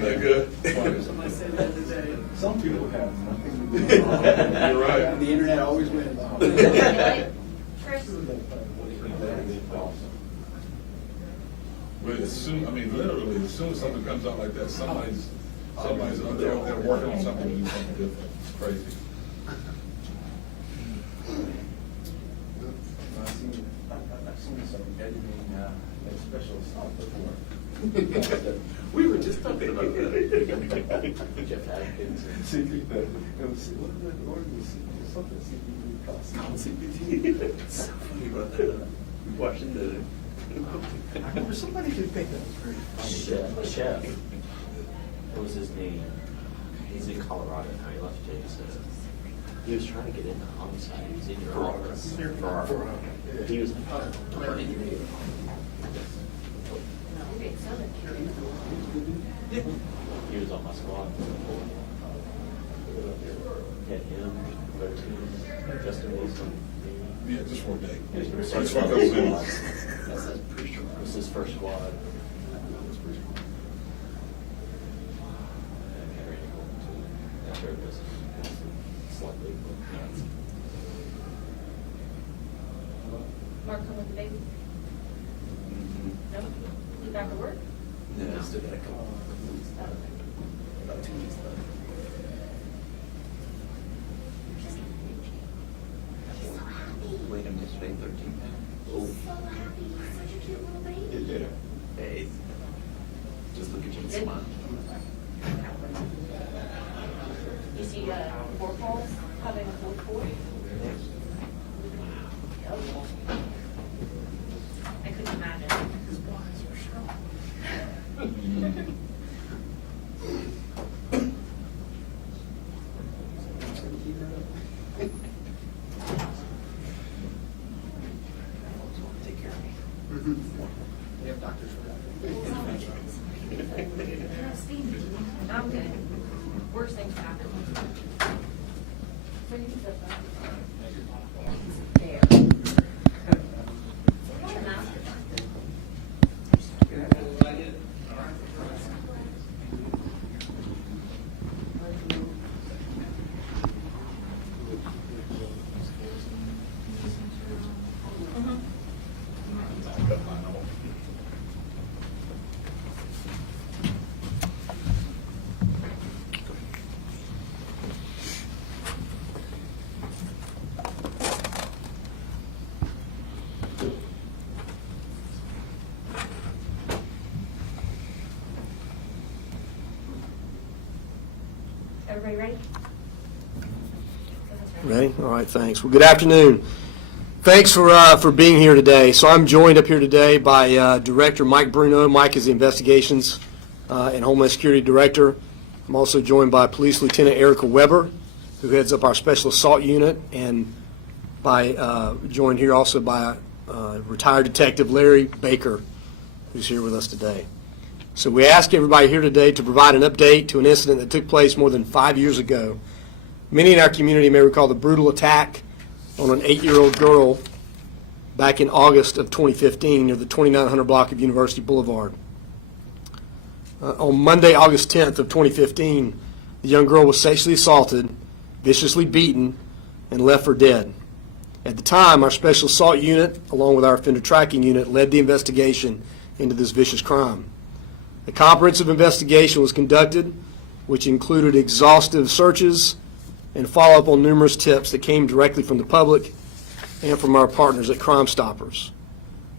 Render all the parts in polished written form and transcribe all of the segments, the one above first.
That good? Somebody said the other day, Some people have nothing to do. You're right. the internet always wins. But as soon, I mean, literally, as soon as something comes out like that, somebody's they're working on something to do something different. It's crazy. I've seen some editing, like special stuff before. We were just talking about that. Jeff Atkins. CP, what is something CPD costs? CPT. It's so funny about that. Watching the. I remember somebody could think that was very funny. Chef. What was his name? He's in Colorado now. He left Jason. He was trying to get into homicide. He was in your office. Ferrara. He was. He was on my squad. Yeah, him, 13, Justin Wilson. Yeah, just for a day. This That's what goes in. was his first squad. Slightly. Mark come with the baby? No? You back to work? Yeah, still got a couple. About 2 weeks left. Weighed him yesterday, 13 pounds. Oh. Yeah. Hey. Just look at you and smile. You see, four calls, having a fourth boy? I couldn't imagine. His bodies are strong. Take care of me. They have doctors for that. I'm good. Worst things happen. There. Everybody ready? Ready? All right, thanks. Well, good afternoon. Thanks for being here today. So I'm joined up here today by Director Mike Bruno. Mike is the Investigations and Homeland Security Director. I'm also joined by Police Lieutenant Erica Weber, who heads up our Special Assault Unit, and joined here also by retired Detective Larry Baker, who's here with us today. So we ask everybody here today to provide an update to an incident that took place more than 5 years ago. Many in our community may recall the brutal attack on an 8-year-old girl back in August of 2015 near the 2900 block of University Boulevard. On Monday, August 10th of 2015, the young girl was sexually assaulted, viciously beaten, and left for dead. At the time, our Special Assault Unit, along with our Offender Tracking Unit, led the investigation into this vicious crime. A comprehensive investigation was conducted, which included exhaustive searches and follow-up on numerous tips that came directly from the public and from our partners at Crime Stoppers.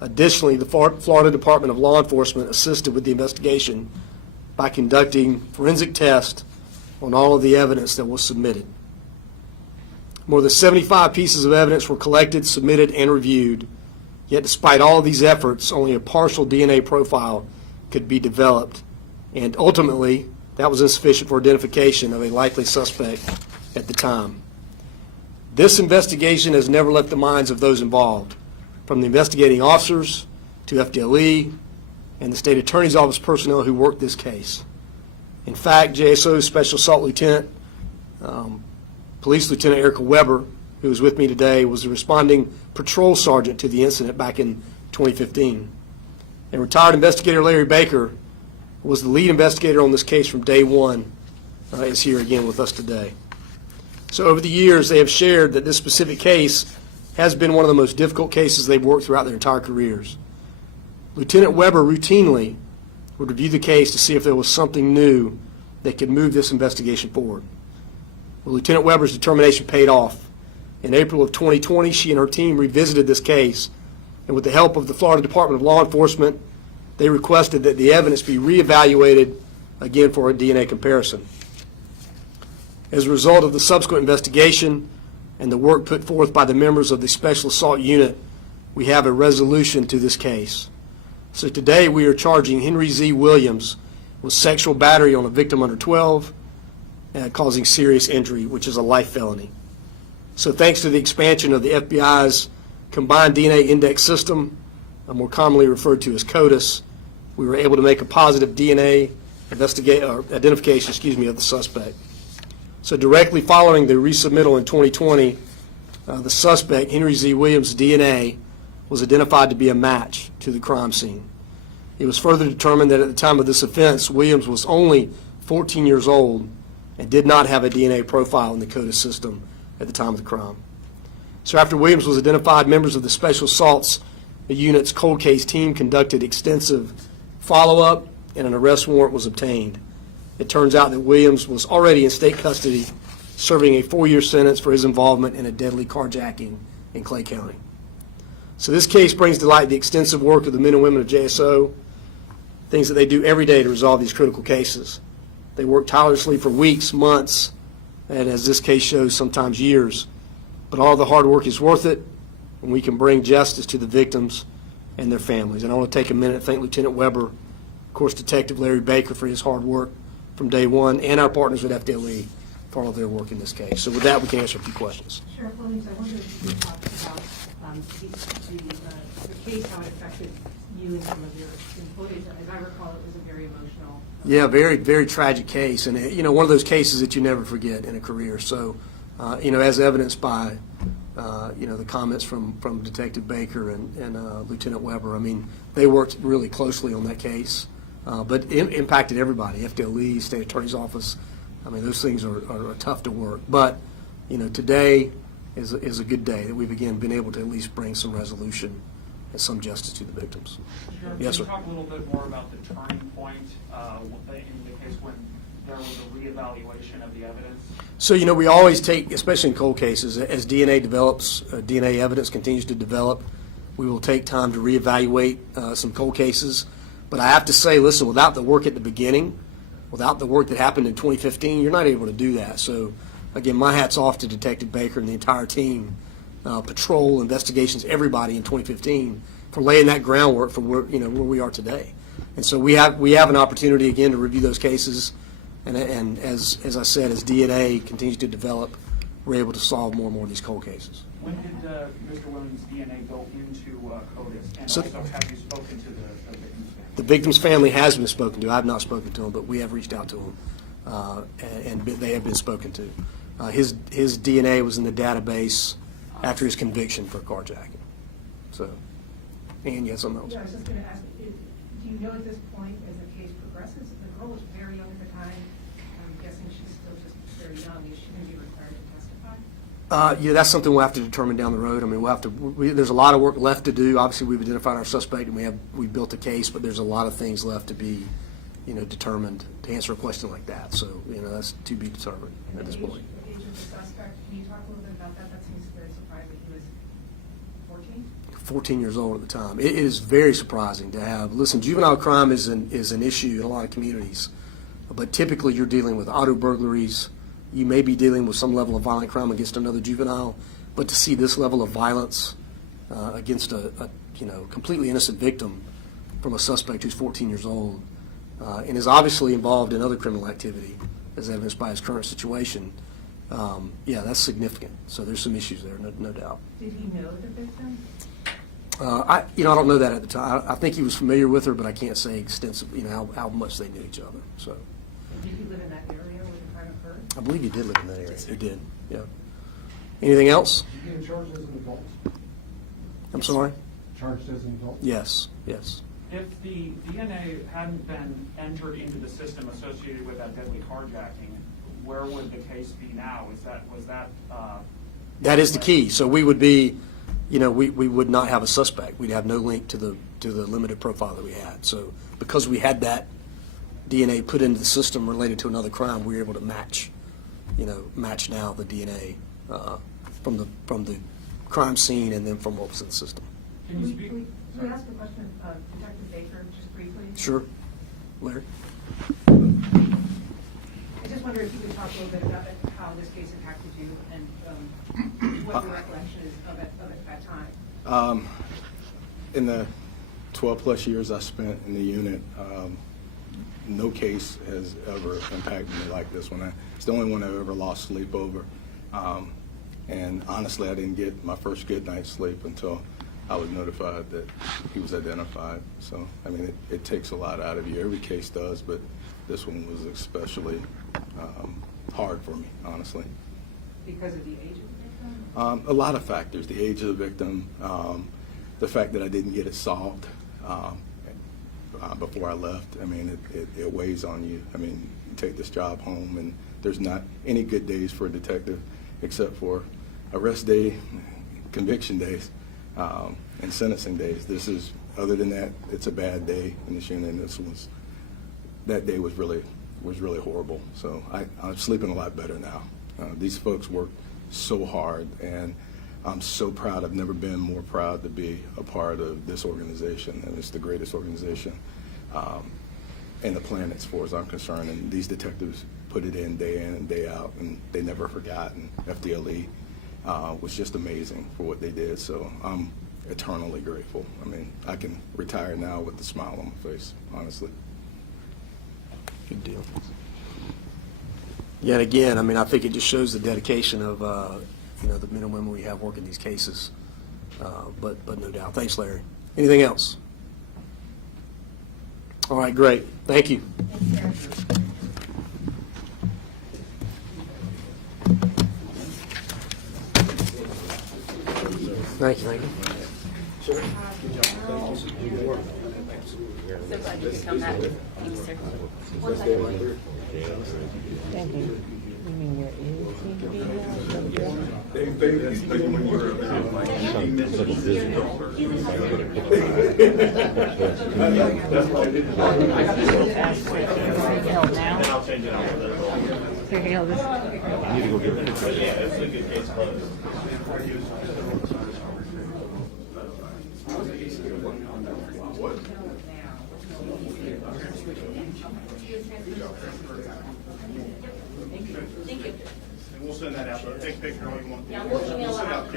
Additionally, the Florida Department of Law Enforcement assisted with the investigation by conducting forensic tests on all of the evidence that was submitted. More than 75 pieces of evidence were collected, submitted, and reviewed, Yet despite all of these efforts, only a partial DNA profile could be developed, and ultimately, that was insufficient for identification of a likely suspect at the time. This investigation has never left the minds of those involved, from the investigating officers to FDLE and the State Attorney's Office personnel who worked this case. In fact, JSO Special Assault Lieutenant, Police Lieutenant Erica Weber, who is with me today, was the responding patrol sergeant to the incident back in 2015. And retired investigator Larry Baker was the lead investigator on this case from day one, is here again with us today. So over the years, they have shared that this specific case has been one of the most difficult cases they've worked throughout their entire careers. Lieutenant Weber routinely would review the case to see if there was something new that could move this investigation forward. Well, Lieutenant Weber's determination paid off. In April of 2020, she and her team revisited this case, and with the help of the Florida Department of Law Enforcement, they requested that the evidence be reevaluated again for a DNA comparison. As a result of the subsequent investigation and the work put forth by the members of the Special Assault Unit, we have a resolution to this case. So today we are charging Henry Z. Williams with sexual battery on a victim under 12, causing serious injury, which is a life felony. So thanks to the expansion of the FBI's Combined DNA Index System, more commonly referred to as CODIS, we were able to make a positive DNA identification of the suspect. So directly following the resubmittal in 2020, the suspect, Henry Z. Williams' DNA, was identified to be a match to the crime scene. It was further determined that at the time of this offense, Williams was only 14 years old and did not have a DNA profile in the CODIS system at the time of the crime. So after Williams was identified, members of the Special Assaults Unit's cold case team conducted extensive follow-up, and an arrest warrant was obtained. It turns out that Williams was already in state custody, serving a 4-year sentence for his involvement in a deadly carjacking in Clay County. So this case brings to light the extensive work of the men and women of JSO, things that they do every day to resolve these critical cases. They work tirelessly for weeks, months, and as this case shows, sometimes years. But all the hard work is worth it when we can bring justice to the victims and their families. And I want to take a minute and thank Lieutenant Weber, of course, Detective Larry Baker for his hard work from day one, and our partners at FDLE for all of their work in this case. So with that, we can answer a few questions. Sheriff Williams, I wonder if you could talk about the case, how it affected you and some of your employees. As I recall, it was a very emotional. Yeah, very, very tragic case, and one of those cases that you never forget in a career. So, as evidenced by, the comments from Detective Baker and Lieutenant Weber. I mean, they worked really closely on that case, but it impacted everybody. FDLE, State Attorney's Office. I mean, those things are tough to work. But, today is a good day that we've again been able to at least bring some resolution and some justice to the victims. Sheriff, Yes, sir. Can you talk a little bit more about the turning point in the case when there was a reevaluation of the evidence? So, we always take, especially in cold cases, as DNA develops, DNA evidence continues to develop, we will take time to reevaluate some cold cases. But I have to say, listen, without the work at the beginning, without the work that happened in 2015, you're not able to do that. So, again, my hat's off to Detective Baker and the entire team, patrol, investigations, everybody in 2015 for laying that groundwork for where we are today. And so we have an opportunity again to review those cases, and as I said, as DNA continues to develop, we're able to solve more and more of these cold cases. When did Mr. Williams' DNA go into CODIS? And So- also, have you spoken to the victim's family? The victim's family has been spoken to. I have not spoken to him, but we have reached out to him, and they have been spoken to. His DNA was in the database after his conviction for carjacking. So, and you had something else? Yeah, I was just going to ask, do you know at this point, as the case progresses, the girl was very young at the time, I'm guessing she's still just very young, is she going to be required to testify? That's something we'll have to determine down the road. I mean, there's a lot of work left to do. Obviously, we've identified our suspect and we built a case, but there's a lot of things left to be, determined to answer a question like that. So, that's to be determined at this point. The age of the suspect, can you talk a little bit about that? That seems very surprising. He was 14? 14 years old at the time. It is very surprising to have. Listen, juvenile crime is an issue in a lot of communities, but typically you're dealing with auto burglaries. You may be dealing with some level of violent crime against another juvenile, but to see this level of violence against a completely innocent victim from a suspect who's 14 years old and is obviously involved in other criminal activity, as evidenced by his current situation, that's significant. So there's some issues there, no doubt. Did he know the victim? I don't know that at the time. I think he was familiar with her, but I can't say extensively, how much they knew each other. So Did he live in that area where the crime occurred? I believe he did live in that area. He did. Yeah. Anything else? Being charged as an adult? I'm sorry. Charged as an adult? Yes. If the DNA hadn't been entered into the system associated with that deadly carjacking, where would the case be now? That is the key. So we would be, we would not have a suspect. We'd have no link to the limited profile that we had. So because we had that DNA put into the system related to another crime, we were able to match now the DNA from the crime scene and then from what was in the system. Can you speak? Can we ask a question of Detective Baker, just briefly? Sure. Larry? I just wonder if you could talk a little bit about how this case impacted you and what your recollection is of it at that time. In the 12-plus years I spent in the unit, no case has ever impacted me like this one. It's the only one I've ever lost sleep over. And honestly, I didn't get my first good night's sleep until I was notified that he was identified. So, it takes a lot out of you. Every case does, but this one was especially hard for me, honestly. Because of the age of the victim? A lot of factors. The age of the victim, the fact that I didn't get it solved before I left. It weighs on you. You take this job home, and there's not any good days for a detective except for arrest day, conviction days, and sentencing days. Other than that, it's a bad day in this unit, and that day was really horrible. So I'm sleeping a lot better now. These folks work so hard, and I'm so proud. I've never been more proud to be a part of this organization, and it's the greatest organization in the planet as far as I'm concerned. And these detectives put it in and day out, and they never forgot. And FDLE was just amazing for what they did. So I'm eternally grateful. I can retire now with a smile on my face, honestly. Good deal. Yeah, and again, I think it just shows the dedication of the men and women we have working these cases. But no doubt. Thanks, Larry. Anything else? All right, great. Thank you. Thank you. So glad you could come back. Thank you, sir. One second. Thank you. You mean your ears seem to be Thank you. And we'll send that out. Take a picture all you want. Yeah, we'll email it out.